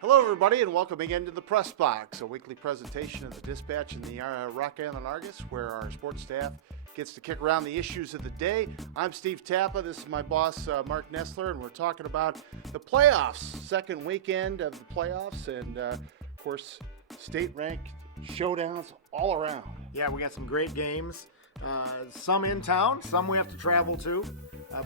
Hello, everybody, and welcome again to the Press Box, a weekly presentation of the Dispatch and the Rock Island Argus, where our sports staff gets to kick around the issues of the day. I'm Steve Tappa. This is my boss, Mark Nestler, and we're talking about the playoffs, second weekend of the playoffs, and, of course, state-ranked showdowns all around. Yeah, we got some great games. Some in town, some we have to travel to.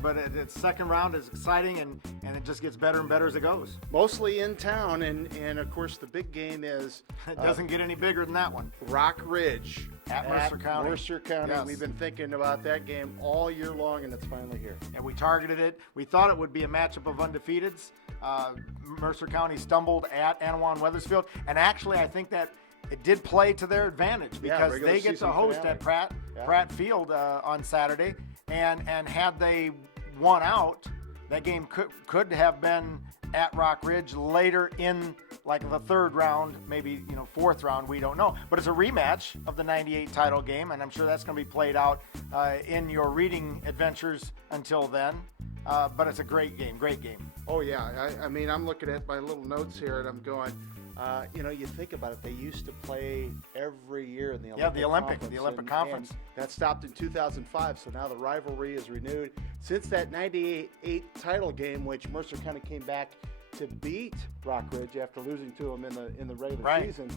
But its second round is exciting, and it just gets better and better as it goes. Mostly in town, and of course, the big game is... It doesn't get any bigger than that one. Rock Ridge. At Mercer County. Mercer County. Yes. We've been thinking about that game all year long, and it's finally here. And we targeted it. We thought it would be a matchup of undefeateds. Mercer County stumbled at Alleman Wethersfield, and actually, I think that it did play to their advantage because they get to host at Pratt Field on Saturday. And had they won out, that game could have been at Rock Ridge later in like the third round, maybe fourth round. We don't know, but it's a rematch of the '98 title game, and I'm sure that's going to be played out in your reading adventures until then. But it's a great game. Oh yeah, I mean, I'm looking at my little notes here, and I'm going. You think about it, they used to play every year in the Olympic Conference. And that stopped in 2005, so now the rivalry is renewed. Since that 98 title game, which Mercer County came back to beat Rock Ridge after losing to them in the regular season,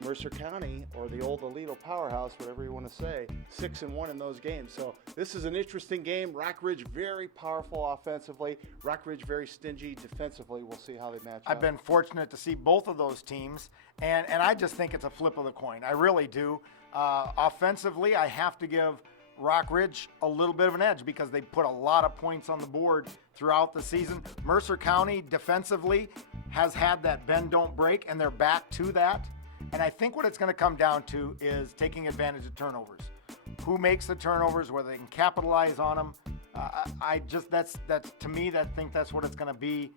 Mercer County, or the old Alito powerhouse, whatever you want to say, 6-1 in those games. So this is an interesting game. Rock Ridge very powerful offensively. Rock Ridge very stingy defensively. We'll see how they match up. I've been fortunate to see both of those teams, and I just think it's a flip of the coin. I really do. Offensively, I have to give Rock Ridge a little bit of an edge because they put a lot of points on the board throughout the season. Mercer County defensively has had that bend don't break, and they're back to that. And I think what it's going to come down to is taking advantage of turnovers. Who makes the turnovers, whether they can capitalize on them. That's to me, I think that's what it's going to be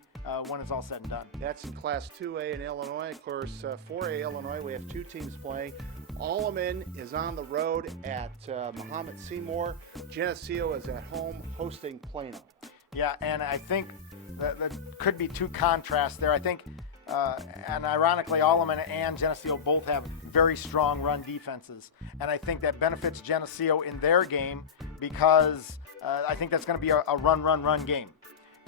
when it's all said and done. That's in Class 2A in Illinois. Of course, 4A Illinois, we have two teams playing. Alleman is on the road at Mahomet Seymour. Geneseo is at home hosting Plano. Yeah, and I think that could be two contrasts there. I think, and ironically, Alleman and Geneseo both have very strong run defenses. And I think that benefits Geneseo in their game because I think that's going to be a run game.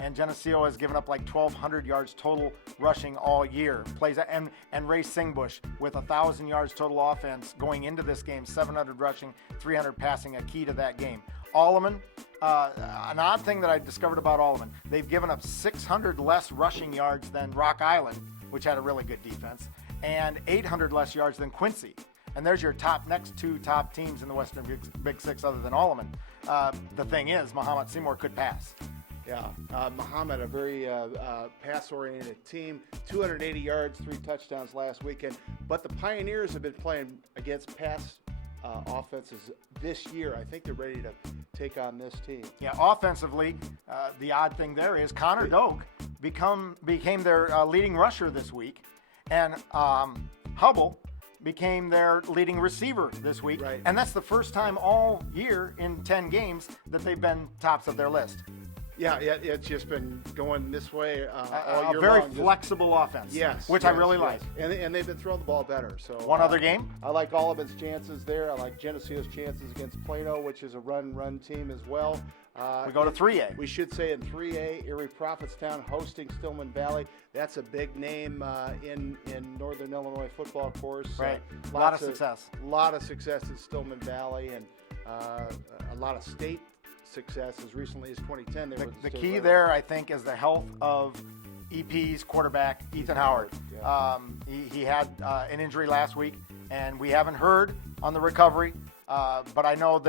And Geneseo has given up like 1,200 yards total rushing all year. Plays and Ray Singbush with 1,000 yards total offense going into this game, 700 rushing, 300 passing, a key to that game. Alleman, an odd thing that I discovered about Alleman, they've given up 600 less rushing yards than Rock Island, which had a really good defense, and 800 less yards than Quincy. And there's your next two top teams in the Western Big Six other than Alleman. The thing is, Mahomet Seymour could pass. Yeah, Mahomet, a very pass-oriented team, 280 yards, 3 touchdowns last weekend. But the Pioneers have been playing against pass offenses this year. I think they're ready to take on this team. Yeah, offensively, the odd thing there is Connor Doak became their leading rusher this week, and Hubble became their leading receiver this week. Right. And that's the first time all year in 10 games that they've been tops of their list. Yeah, it's just been going this way all year long. A very long. flexible offense, I really like. And they've been throwing the ball better. So one other game? I like Alleman's chances there. I like Geneseo's chances against Plano, which is a run team as well. We go to 3A. We should say in 3A, Erie-Prophetstown hosting Stillman Valley. That's a big name in Northern Illinois football, of course. Right, a lot of success. A lot of success in Stillman Valley, and a lot of state success as recently as 2010. The key there, I think, is the health of EP's quarterback, Ethan Howard. Yeah. He had an injury last week, and we haven't heard on the recovery. But I know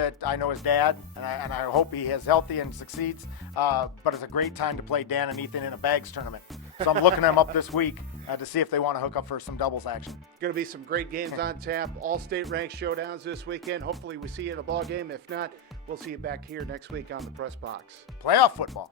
his dad, and I hope he is healthy and succeeds. But it's a great time to play Dan and Ethan in a bags tournament. So I'm looking them up this week to see if they want to hook up for some doubles action. Going to be some great games on tap. All state ranked showdowns this weekend. Hopefully we see you in a ball game. If not, we'll see you back here next week on the Press Box. Playoff football.